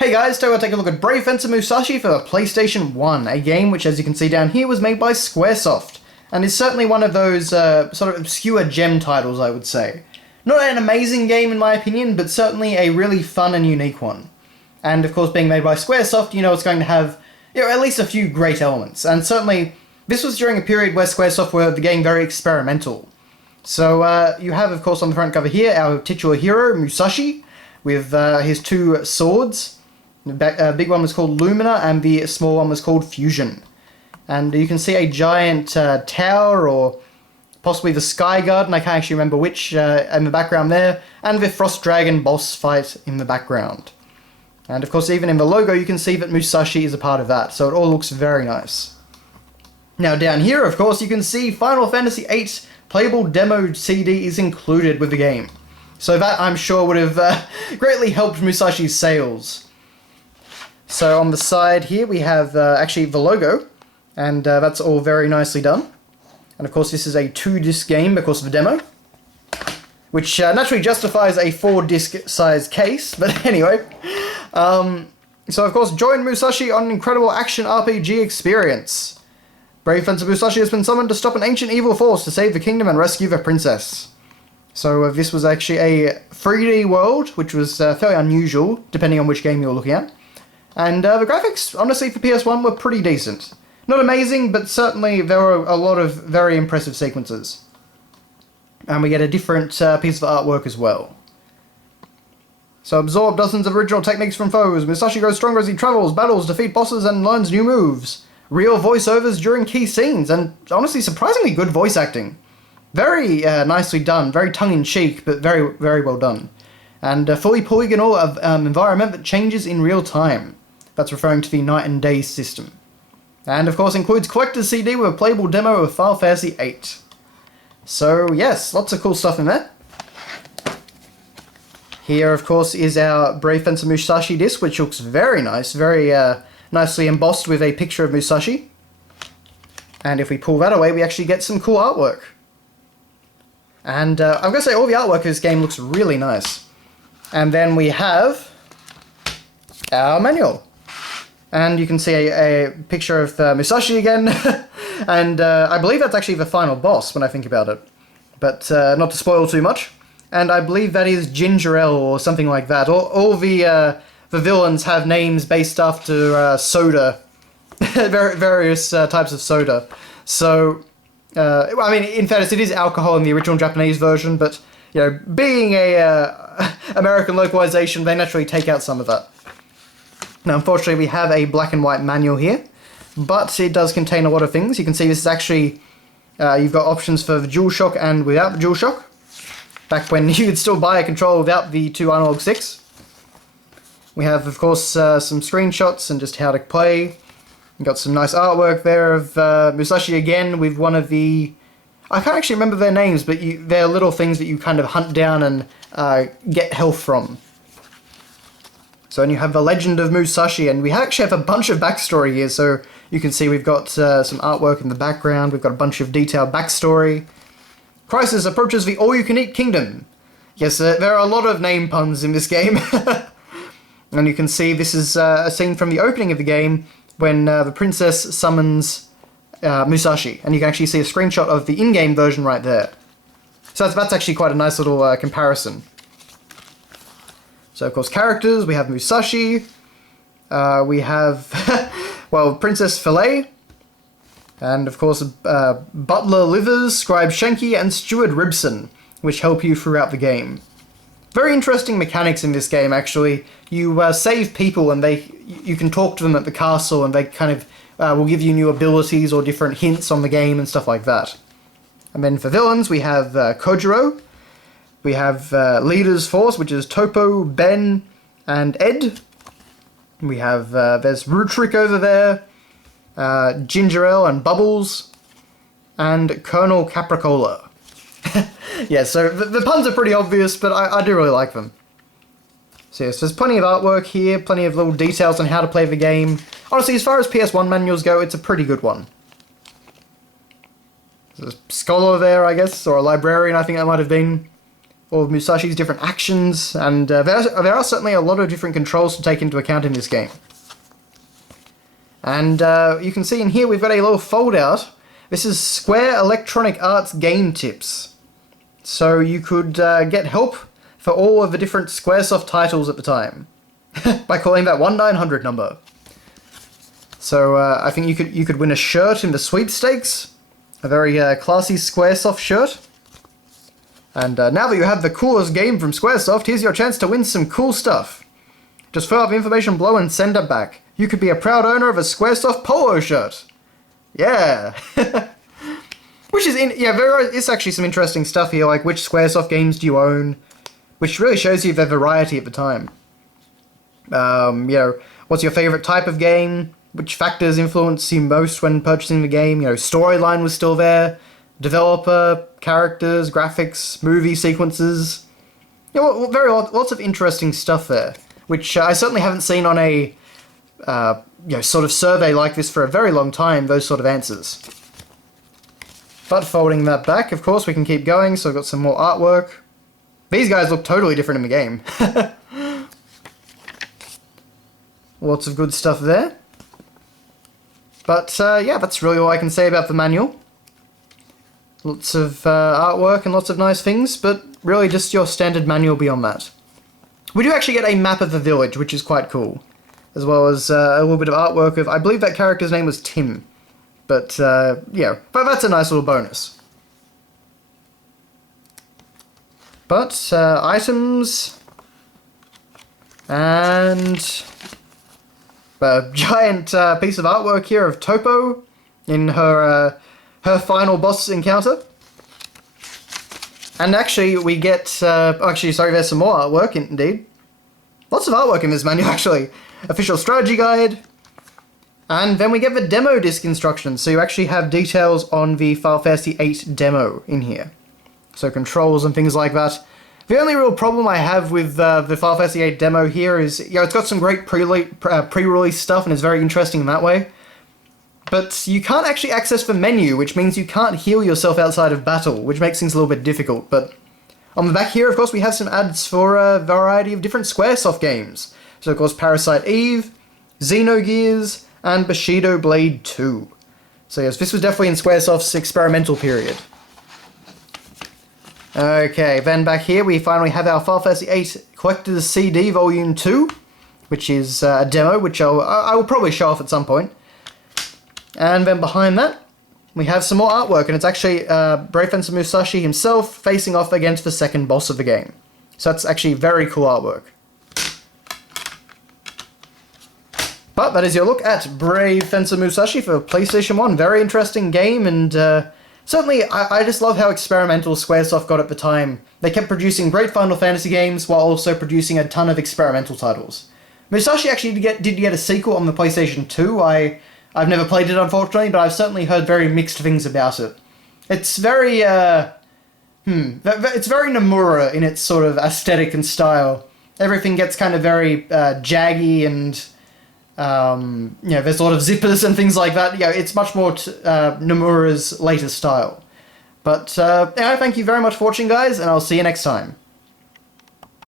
Hey guys, today we'll take a look at Brave Fencer Musashi for the PlayStation 1, a game which, as you can see down here, was made by Squaresoft, and is certainly one of those sort of obscure gem titles, I would say. Not an amazing game in my opinion, but certainly a really fun and unique one. And of course, being made by Squaresoft, you know it's going to have at least a few great elements, and certainly this was during a period where Squaresoft were the game very experimental. So you have, of course, on the front cover here, our titular hero, Musashi, with his two swords. The big one was called Lumina, and the small one was called Fusion. And you can see a giant tower, or possibly the Sky Garden, I can't actually remember which, in the background there, and the Frost Dragon boss fight in the background. And of course, even in the logo, you can see that Musashi is a part of that, so it all looks very nice. Now down here, of course, you can see Final Fantasy VIII playable demo CD is included with the game. So that, I'm sure, would have greatly helped Musashi's sales. So on the side here we have actually the logo, and that's all very nicely done. And of course this is a 2-disc game because of the demo, which naturally justifies a 4-disc size case, but anyway. So of course, join Musashi on an incredible action RPG experience. Brave Fencer Musashi has been summoned to stop an ancient evil force to save the kingdom and rescue the princess. So this was actually a 3D world, which was fairly unusual, depending on which game you're looking at. And the graphics, honestly, for PS1 were pretty decent. Not amazing, but certainly there were a lot of very impressive sequences. And we get a different piece of artwork as well. So absorb dozens of original techniques from foes. Musashi grows stronger as he travels, battles, defeats bosses, and learns new moves. Real voiceovers during key scenes, and honestly, surprisingly good voice acting. Very nicely done, very tongue-in-cheek, but very, very well done. And a fully polygonal environment that changes in real time. That's referring to the night and day system. And of course includes collector's CD with a playable demo of Final Fantasy VIII. So yes, lots of cool stuff in there. Here of course is our Brave Fencer Musashi disc, which looks very nice, very nicely embossed with a picture of Musashi. And if we pull that away, we actually get some cool artwork. And I'm going to say all the artwork of this game looks really nice. And then we have our manual. And you can see a picture of Musashi again. And I believe that's actually the final boss when I think about it. But not to spoil too much. And I believe that is Ginger Ale or something like that. All the villains have names based after soda. Various types of soda. So, I mean, in fairness, it is alcohol in the original Japanese version, but, you know, being a American localization, they naturally take out some of that. Now, unfortunately, we have a black and white manual here, but it does contain a lot of things. You can see this is actually, you've got options for the DualShock and without the DualShock. Back when you could still buy a controller without the 2 analog sticks. We have, of course, some screenshots and just how to play. We've got some nice artwork there of Musashi again with one of the... I can't actually remember their names, but they're little things that you kind of hunt down and get health from. So then you have the Legend of Musashi, and we actually have a bunch of backstory here, so you can see we've got some artwork in the background, we've got a bunch of detailed backstory. Crisis approaches the all-you-can-eat kingdom. Yes, there are a lot of name puns in this game. And you can see this is a scene from the opening of the game, when the princess summons Musashi, and you can actually see a screenshot of the in-game version right there. So that's actually quite a nice little comparison. So of course characters, we have Musashi, we have, well, Princess Filet, and of course Butler Livers, Scribe Shenki, and Steward Ribson, which help you throughout the game. Very interesting mechanics in this game, actually. You save people and you can talk to them at the castle, and they kind of will give you new abilities or different hints on the game and stuff like that. And then for villains, we have Kojiro. We have Leader's Force, which is Topo, Ben, and Ed. We have, there's Rutrick over there, Ginger Ale and Bubbles, and Colonel Capricola. Yeah, so the puns are pretty obvious, but I do really like them. So yes, there's plenty of artwork here, plenty of little details on how to play the game. Honestly, as far as PS1 manuals go, it's a pretty good one. There's a scholar there, I guess, or a librarian, I think that might have been. all of Musashi's different actions, and there are certainly a lot of different controls to take into account in this game. And you can see in here we've got a little fold-out. This is Square Electronic Arts game tips. So you could get help for all of the different Squaresoft titles at the time by calling that 1900 number. So I think you could win a shirt in the sweepstakes, a very classy Squaresoft shirt. And now that you have the coolest game from Squaresoft, here's your chance to win some cool stuff. Just fill out the information below and send it back. You could be a proud owner of a Squaresoft polo shirt. Yeah. Which is, it's actually some interesting stuff here, like which Squaresoft games do you own, which really shows you the variety at the time. What's your favorite type of game? Which factors influence you most when purchasing the game? Storyline was still there, developer, characters, graphics, movie sequences. Lots of interesting stuff there, which I certainly haven't seen on a sort of survey like this for a very long time, those sort of answers. But folding that back, of course, we can keep going, so I've got some more artwork. These guys look totally different in the game. Lots of good stuff there. But, that's really all I can say about the manual. Lots of artwork and lots of nice things, but really just your standard manual beyond that. We do actually get a map of the village, which is quite cool. As well as a little bit of artwork of, I believe that character's name was Tim. But, but that's a nice little bonus. But, items... And... a giant piece of artwork here of Topo in her final boss encounter. And actually, we get... there's some more artwork, indeed. Lots of artwork in this manual, actually. Official strategy guide. And then we get the demo disc instructions, so you actually have details on the Final Fantasy VIII demo in here. So controls and things like that. The only real problem I have with the Final Fantasy VIII demo here is, it's got some great pre-release stuff and it's very interesting in that way. But you can't actually access the menu, which means you can't heal yourself outside of battle, which makes things a little bit difficult. But on the back here, of course, we have some ads for a variety of different Squaresoft games. So, of course, Parasite Eve, Xenogears, and Bushido Blade 2. So yes, this was definitely in Squaresoft's experimental period. Okay, then back here we finally have our Final Fantasy VIII Collector's CD Volume 2, which is a demo, which I will probably show off at some point. And then behind that, we have some more artwork, and it's actually Brave Fencer Musashi himself facing off against the second boss of the game. So that's actually very cool artwork. But that is your look at Brave Fencer Musashi for PlayStation 1. Very interesting game, and certainly I just love how experimental Squaresoft got at the time. They kept producing great Final Fantasy games while also producing a ton of experimental titles. Musashi actually did get a sequel on the PlayStation 2. I've never played it, unfortunately, but I've certainly heard very mixed things about it. It's very, it's very Nomura in its sort of aesthetic and style. Everything gets kind of very jaggy and... there's a lot of zippers and things like that. It's much more Nomura's latest style. But, thank you very much for watching, guys, and I'll see you next time.